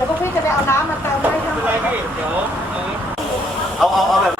แล้วพวพี่จะไปเอาน้ำมาเติมให้ทั้เอาเอาเอาแบบ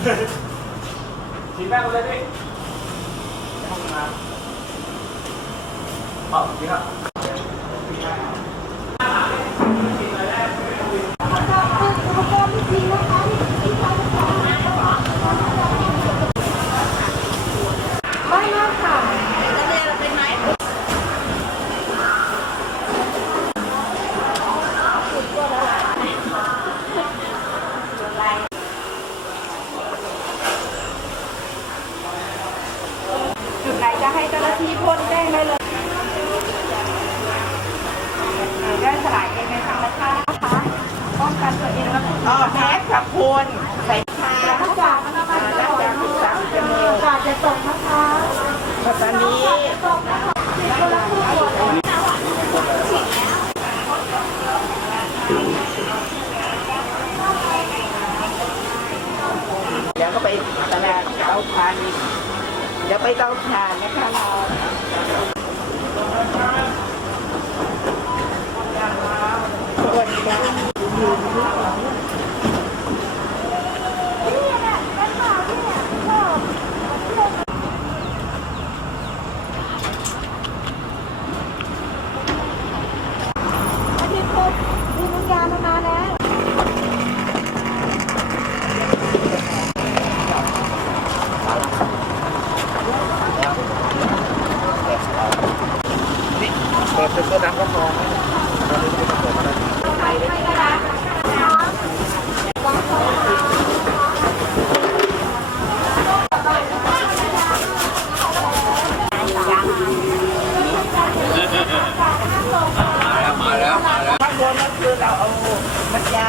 ฉีดแม่คนเลยพี่ห้องน้ำอ๋อจริงครับ ไม่มากค่ะ แล้วเรียนเราเป็นไหม จุดไหน จะให้เจ้าหน้าที่พ่นแจ้งได้เลยได้สลายเองในธรรมชาตินะคะป้องกันตัวเองแล้วก็แมสกับคุณใส่ชาถ้าจากมันนะคะแล้วจากที่สามจมูกกาจะตกนะคะก็ตอนนี้ตกนะคะคนละครึ่งขวดเดี๋ยวก็ไปตลาดเตาถ่าน ดี๋ยวไปเตาถ่านนะคะเราสวัสดีค่ะ อาทิตย์พุธมีน้ำยามานานแล้ว เปิดเป็นตัวน้ำก็พอตอนนี้ไม่ต้องเปิดก็ได้ ข้างบนก็คือเราเอามัดยา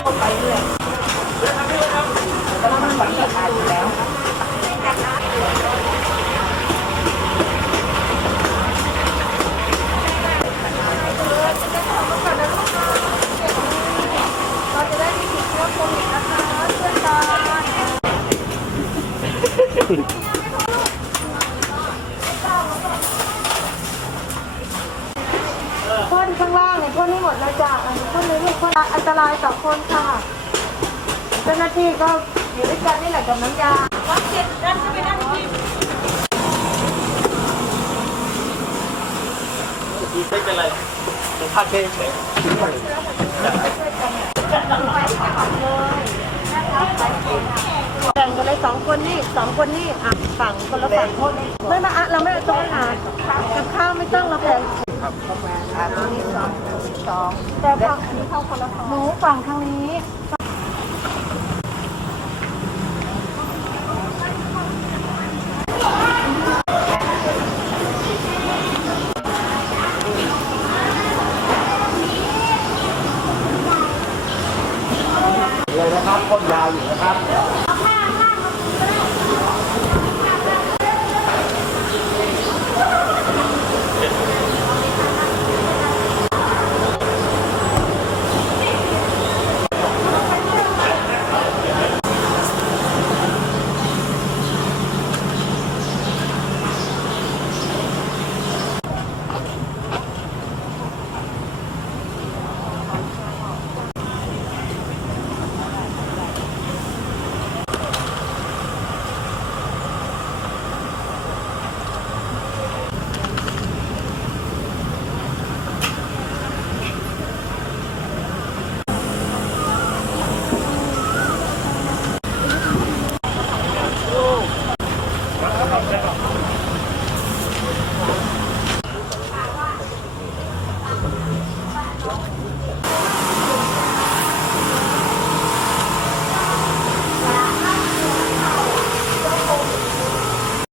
เข้าไปเรื่อยแล้วมันฝังสะอาดอยู่แล้ว เราจะได้มีสิทธิ์เลือกโควิดนะคะเพื่อนตอน พ่นข้างล่างเนี่ยพ่นให้หมดเลยจ้ะอันนี้พ่นเลยลูกพ่นอันตรายต่อคนค่ะ เจ้าหน้าที่ก็อยู่ด้วยกันนี่แหละกับน้ำยาวัดเจ็ดดันจะไปนั่งที่ไม่เป็นไรเป็นพักเฉยไสองคนนี่สองคนนี่อะฝั่งคนละฝั่งไม่มาอะเราไม่ต้องหากับข้าวไม่ต้องเราแบ่งอ่าตรงนี้สองสองแต่ฝั่งนี้เข้าคนละฝั่งหนูฝั่งทางนี้